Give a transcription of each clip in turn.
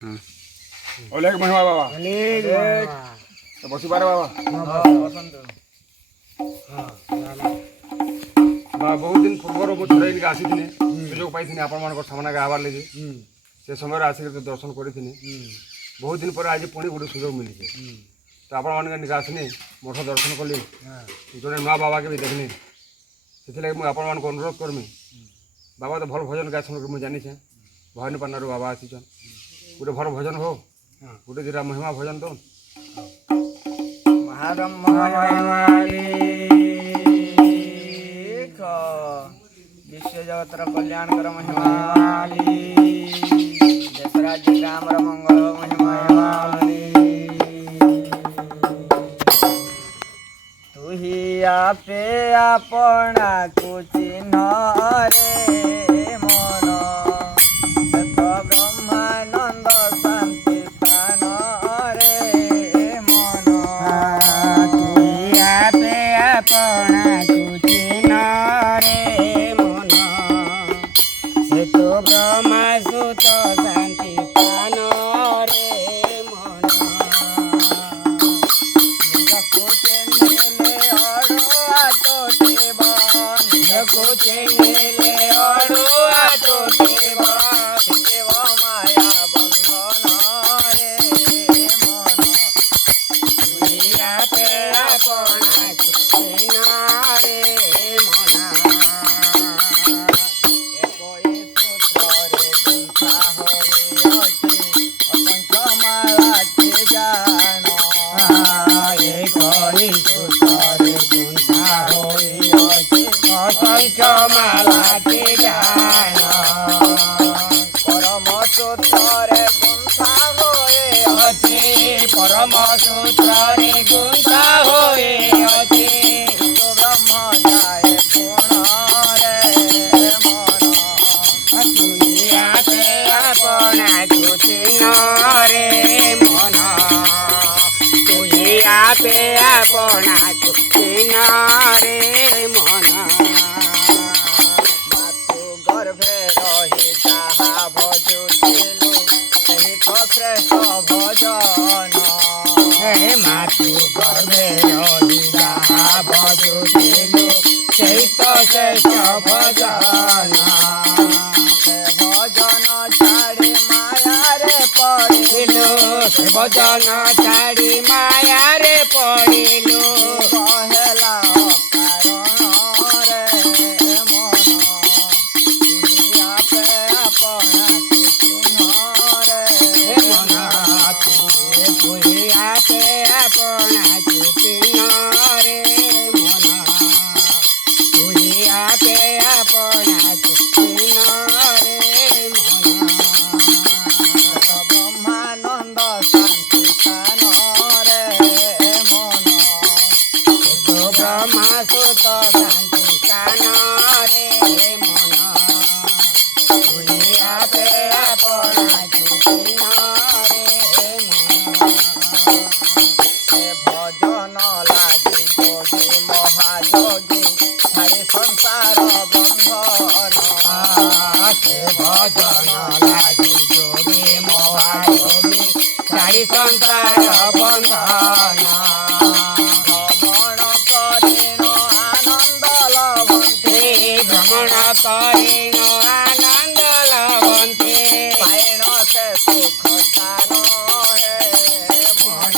ઓલે મહિમા બાબા તો બસી બારે બાબા ବହୁତ ଦିନ ପୂର୍ବରୁ ମୁଁ ଥରେ ଏଠିକି ଆସିଥିଲି ସୁଯୋଗ ପାଇଥିଲି ଆପଣମାନଙ୍କ ସାମ୍ନାରେ ଆବାର ଲାଗି ସେ ସମୟରେ ଆସିକି ଦର୍ଶନ କରିଥିଲି ବହୁତ ଦିନ ପରେ ଆଜି ପୁଣି ଗୋଟେ ସୁଯୋଗ ମିଳିଛି ତ ଆପଣମାନଙ୍କ ନିକା ଆସିନି ମଠ ଦର୍ଶନ କଲି ଜଣେ ନୂଆ ବାବାକେ ବି ଦେଖିନି ସେଥିଲାଗି ମୁଁ ଆପଣମାନଙ୍କୁ ଅନୁରୋଧ କରମି ବାବା ତ ଭଲ ଭଜନ ଗାଇସନ୍ ମୁଁ ଜାଣିଛେ ଭବାନୀପାଟଣାରୁ ବାବା ଆସିଛନ୍ ଗୋଟେ ଭଲ ଭଜନ ହଉ ଗୋଟେ ଦିଟା ମହିମା ଭଜନ ଦଉନ୍ विश्व जगतर कल्याण कर महिमाली देश राज्य ग्राम मंगल महिमाली तू ही आपे अपना को चिन्ह रे मन सत ब्रह्मानंद शांति स्थान रे मन तू ही आपे अपना को चिन्ह ब्रह्मा सुत शांति पान रे मन जको चेनेले अड़ो आतो देवन जको चेनेले अड़ो आतो देवन देव माया बंधन रे मन तुइया पे अपना चिन्ह रे मना मालाटे जान परम सूत्रे गुंथा होए अछि परम सूत्रे गुंथा होए अछि तो ब्रह्म जाय पूर्ण रे मन तुइया पे अपना चिन्ह रे मन तुइया पे अपना चिन्ह रे मन गर्भे रही जहा भजुतिलु सही तो श्रेष्ठ भजन हे मातु गर्भे रही जहा भजुतिलु सही तो श्रेष्ठ भजन भजन छाड़ी माया रे पड़िलु भजन छाड़ी माया रे पड़िलु कहेला संसार बंधन भ्रमण करेण आनंद लभन्ते भ्रमण करेण आनंद लभन्ते पायण से सुख स्थान हे मन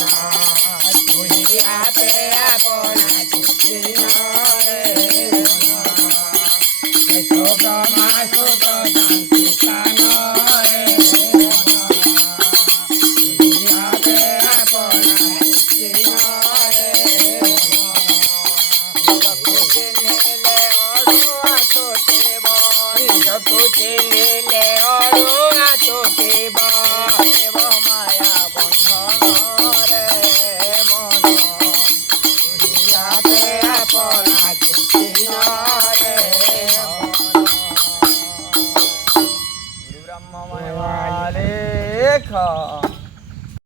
तुइया पे अपना चिन्ह रे तो ब्रह्मा सुत शांति स्थान चेनेले अड़ो आतो देव देव माया बंधन रे मन तुइया पे अपना चिन्ह रे गुरु ब्रह्म महिमा लेख।